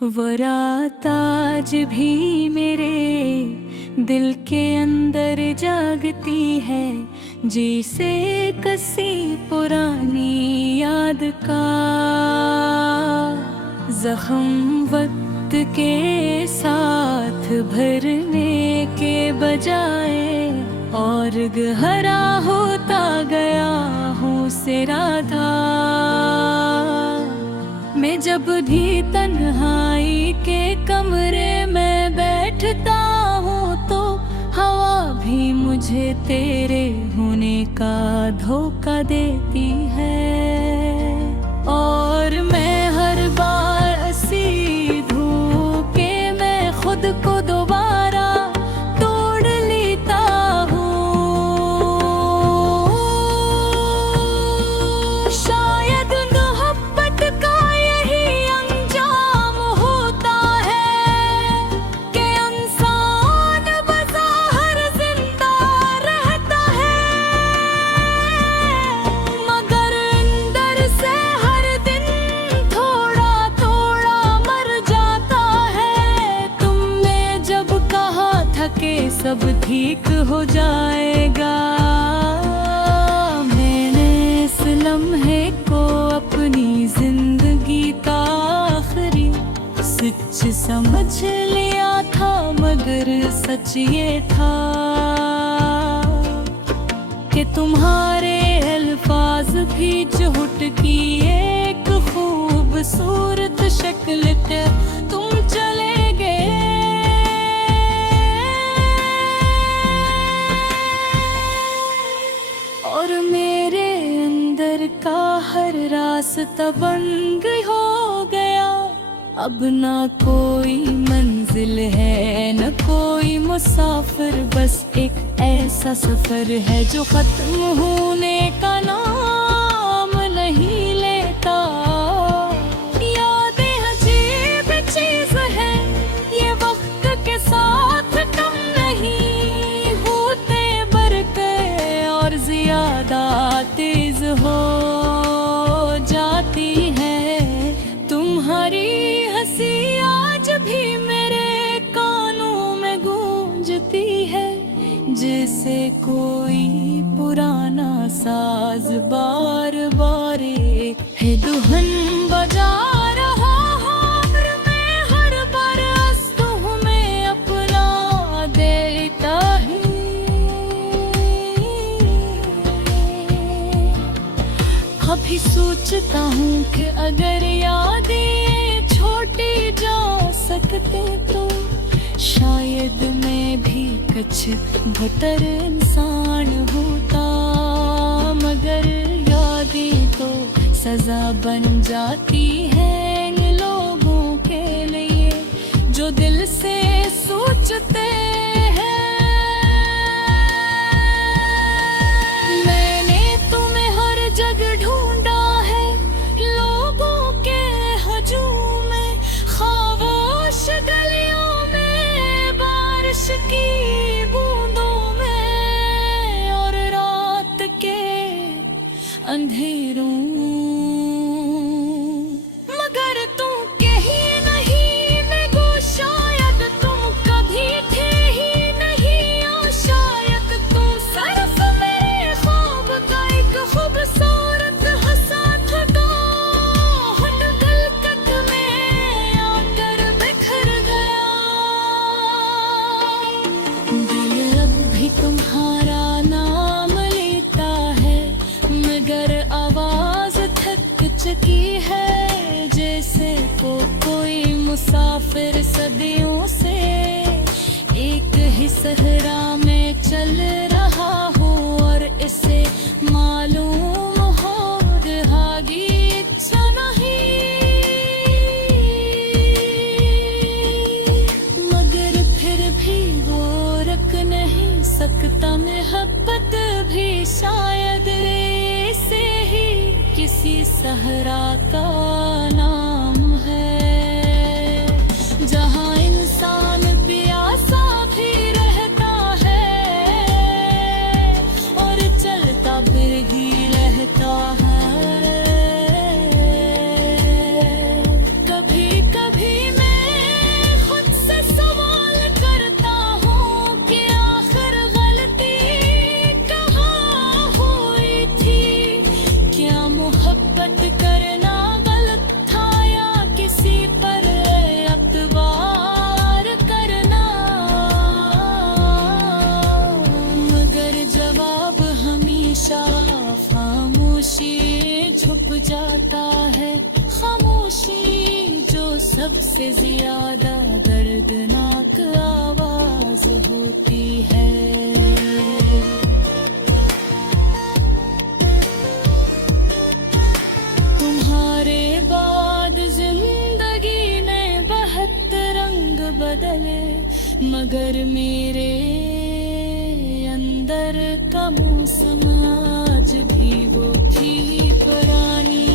वो रात आज भी मेरे दिल के अंदर जागती है, जिसे कसी पुरानी याद का जख्म वक्त के साथ भरने के बजाय और गहरा होता गया हूँ सिरा था। मैं जब भी तन्हाई के कमरे में बैठता हूँ तो हवा भी मुझे तेरे होने का धोखा देती है, और मैं हर बार हंसी धोखे में खुद को दोबारा तोड़ लेता हूँ। शायद मोहब्बत का यही अंजाम होता है कि इंसान बज़ाहिर जिंदा रहता है, मगर अंदर से हर दिन थोड़ा थोड़ा मर जाता है। तुमने जब कहा था कि सब ठीक हो जाएगा, मैंने इस लम्हे को अपनी जिंदगी का आखिरी सच समझ लिया था, मगर सच ये था कि तुम्हारे अल्फाज भी झूठ की एक खूबसूरत शक्ल थे। तुम चले गए और मेरे अंदर का हर रास्ता बंद हो गया। अब ना कोई मंजिल है न कोई मुसाफिर, बस एक ऐसा सफर है जो खत्म होने का नाम नहीं लेता। यादें अजीब चीज है, ये वक्त के साथ कम नहीं होते, बरके और ज्यादा तेज हो जाती है। तुम्हारी हंसी आज भी मेरे कानों में गूंजती है, जैसे कोई पुराना साज बार बार है दुल्हन बजा रहा हो। और मैं हर बार आंसू में अपना देता ही, अभी सोचता हूँ कि अगर यादें छोटी जा सकते तो शायद मैं भी कुछ बेहतर इंसान होता, मगर यादें तो सजा बन जाती है इन लोगों के लिए जो दिल से सोचते हैं। मैंने तुम्हें हर जगह ढूंढा है, लोगों के हजूम में, खामोश गलियों में, बारिश की बूंदों में और रात के अंधेरों, मगर तुम कहीं नहीं मैं गो, शायद तुम कभी थे ही नहीं, और शायद तुम सिर्फ मेरे ख्वाब का एक खूबसूरत हंसा था, हट गलकत में आकर बिखर गया। दिल अब भी तुम्हारा नाम लेता है, मगर आवाज थक चुकी है, जैसे को कोई मुसाफिर सदियों से एक ही सहरा में चल रहा हो, और इसे मालूम हो आगे इच्छा नहीं, मगर फिर भी वो रख नहीं सकता। मोहब्बत भी शायद ऐसे ही किसी सहरा का नाम है, जहाँ इंसान प्यासा भी रहता है और चलता फिर ही रहता है। कभी कभी मैं जाता है। खामोशी जो सबसे ज्यादा दर्दनाक आवाज होती है। तुम्हारे बाद जिंदगी ने बहुत रंग बदले, मगर मेरे अंदर का मौसम आज भी वो ही पुरानी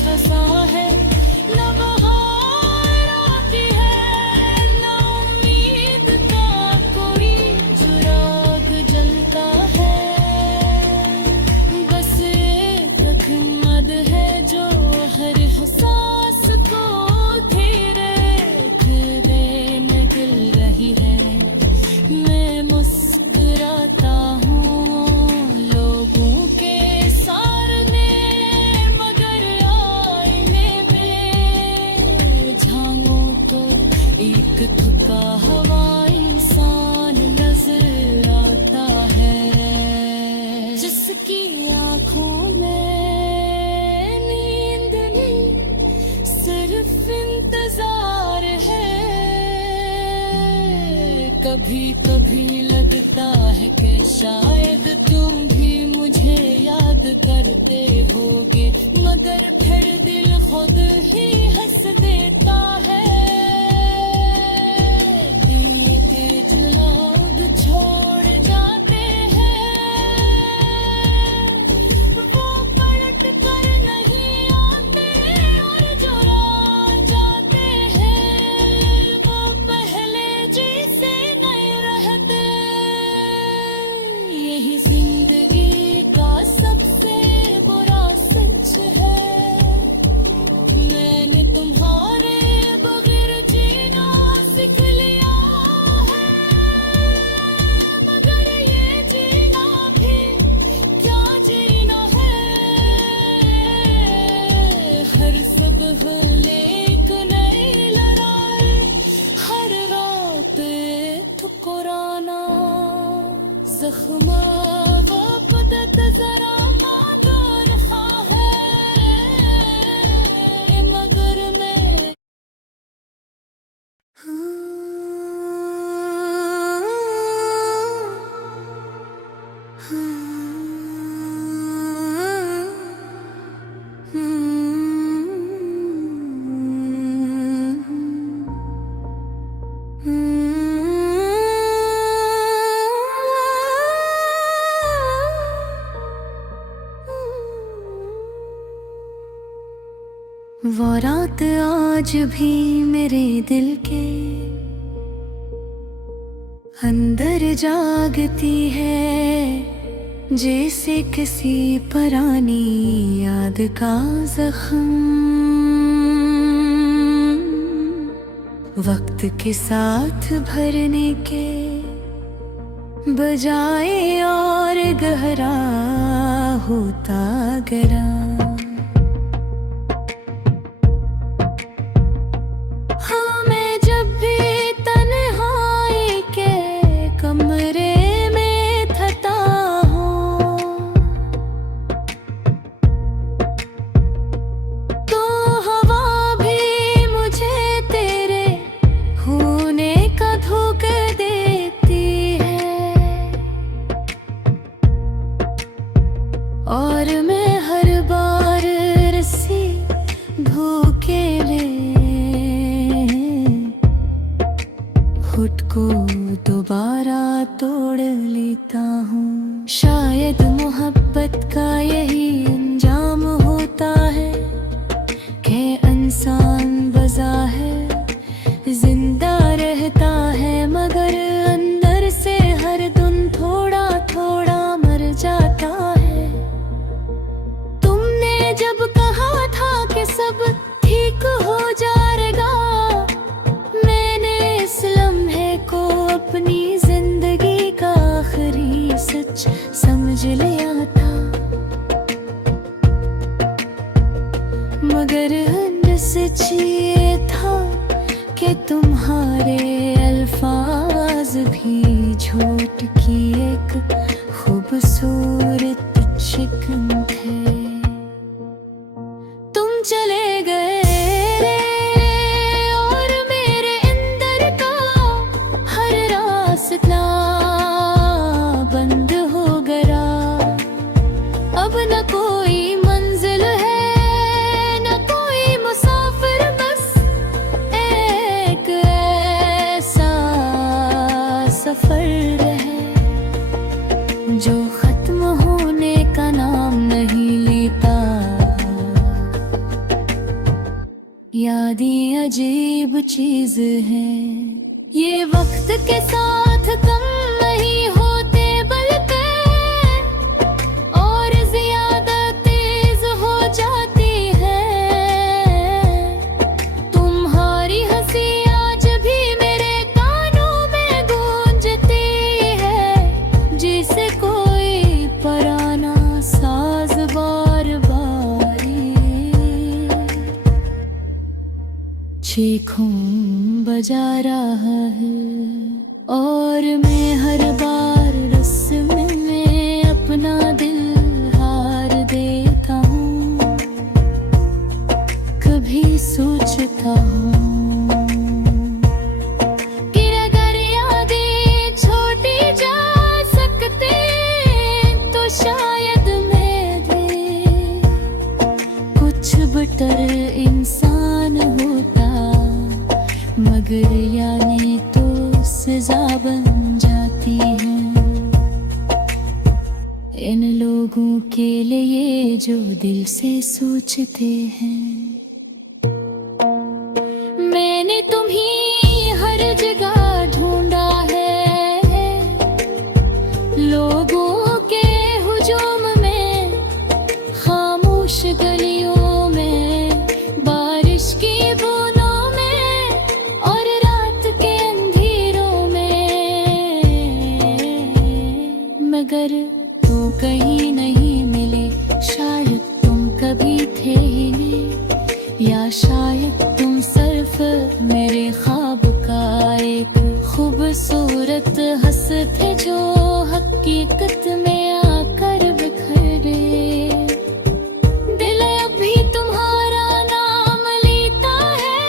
खसा है। न बहार आती है, न उम्मीद का कोई चिराग जलता है। बस एक मद है जो हर एहसास को धीरे धीरे निगल रही है। मैं मुस्कुराता हूँ लोगों के सामने, मगर आईने में झांकूं तो एक थका हुआ इंसान नजर आता है, जिसकी आंखों में नींद नहीं सिर्फ इंतजार है। कभी कभी लगता है कि शायद तुम भी मुझे याद करते होगे, मगर फिर दिल खुद ही हंस देता है। दिल के जलाद छोड़ जाते हैं, वो पलट कर नहीं आते, और जो राह जाते हैं वो पहले जैसे नहीं रहते। यही जिंदगी का सबसे बुरा सच है। मैंने तुम्हारे बगैर जीना सीख लिया है, मगर ये जीना भी क्या जीना है। हर सुबह एक नई लड़ाई, हर रात एक ठुकराना। जख्म वापदत जरा मादूर खा है, मगर मैं वो रात आज भी मेरे दिल के अंदर जागती है, जैसे किसी पुरानी याद का जख्म वक्त के साथ भरने के बजाय और गहरा होता गया। हाँ, मैं जब भी तन्हाई के कमरे में थता हूँ, तो हवा भी मुझे तेरे होने का धोखा देती है, और मैं हर बार रस्सी धोखे में खुद को दोबारा तोड़ लेता हूँ। शायद मोहब्बत का यही अंजाम होता है कि इंसान बज़ाहिर जिंदा रहता है, मगर अंदर से हर दिन थोड़ा थोड़ा मर जाता है। तुमने जब कहा था कि सब ठीक हो जाएगा, मैंने इस लम्हे को अपनी जिंदगी का आखिरी सच समझ लिया था, मगर अंदर सच ये था कि तुम्हारे अल्फाज भी झूठ की एक खूबसूरत शिकन थे। अजीब चीज है। ये वक्त के साथ कम नहीं होते बल्कि और ज्यादा तेज हो जाती है। तुम्हारी हंसी आज भी मेरे कानों में गूंजती है, जिसे कोई पुराना साज बार बार चीखों बजा रहा है। और मैं हर बार रस्म में अपना दिल हार देता हूँ। कभी सोचता हूँ कि अगर यादें छोटी जा सकते तो शायद मैं भी कुछ बेटर इंसान होता। मगर यानी तो सजा बन जाती है इन लोगों के लिए जो दिल से सोचते हैं। मैंने तुम्हीं हर जगह ढूंढा है, लोगों के हुजूम में, खामोश गलियों में, बारिश की बूंदों में और रात के अंधेरों में। मगर तो कहीं नहीं मिले, शायद तुम कभी थे ही नहीं, या शायद तुम सिर्फ मेरे ख्वाब का एक खूबसूरत हंस थे जो हकीकत में आकर बिखरे। दिल अभी तुम्हारा नाम लेता है,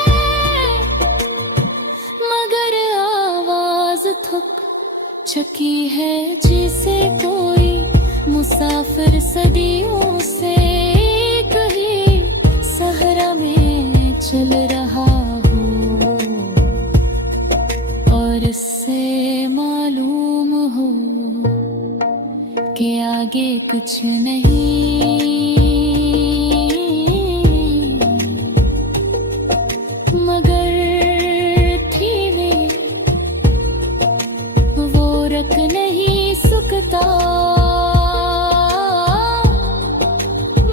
मगर आवाज थक चुकी है, जिसे कोई मुसाफिर सदियों से कहीं सहरा में चल रहा हो। और इससे मालूम हो कि आगे कुछ नहीं, मगर थी वो रख नहीं सकता।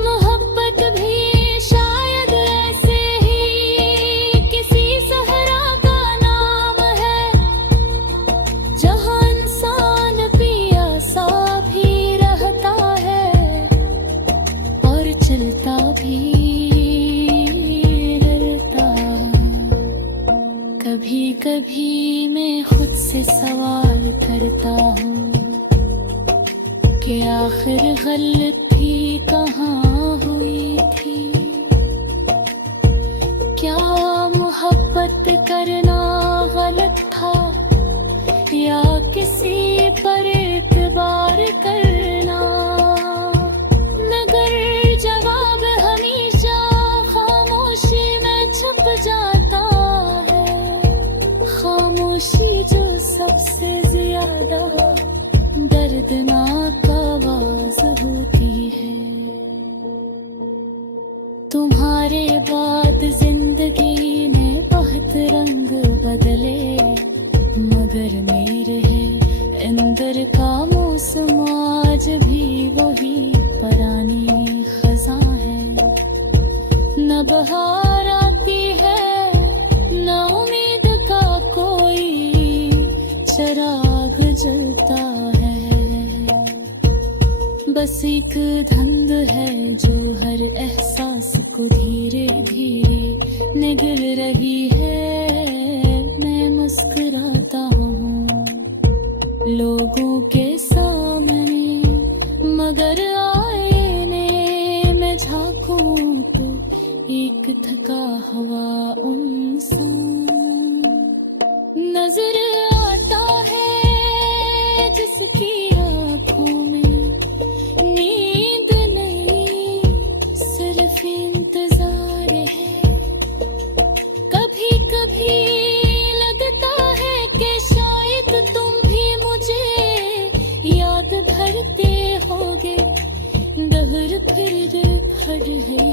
मोहब्बत भी शायद ऐसे ही किसी सहरा का नाम है, जहाँ इंसान पियासा भी रहता है और चलता भी डरता। कभी कभी मैं खुद से सवाल करता हूँ कि आखिर गलती कहाँ हुई थी। क्या मोहब्बत करना गलत था, या किसी पर एतबार करना। मगर जवाब हमेशा खामोशी में छुप जाता है, खामोशी जो सबसे ज्यादा दर्दनाक आवाज होती है। तुम्हारे बाद जिंदगी ने बहुत रंग बदले, मगर मेरे अंदर का मौसम आज भी वही पुरानी खज़ां है। न बहार आती है, न उम्मीद का कोई चराग जलता है। बस एक धुंध है जो हर एहसास को धीरे धीरे निगल रही है। मैं मुस्कुराता हूँ लोगों के सामने, मगर आईने में झांकूं तो एक थका हुआ इंसान नजर आता है, जिसकी आँखों में नींद नहीं, सिर्फ इंतजार है। कभी कभी लगता है कि शायद तुम भी मुझे याद करते होगे। दहर फिर खड़ है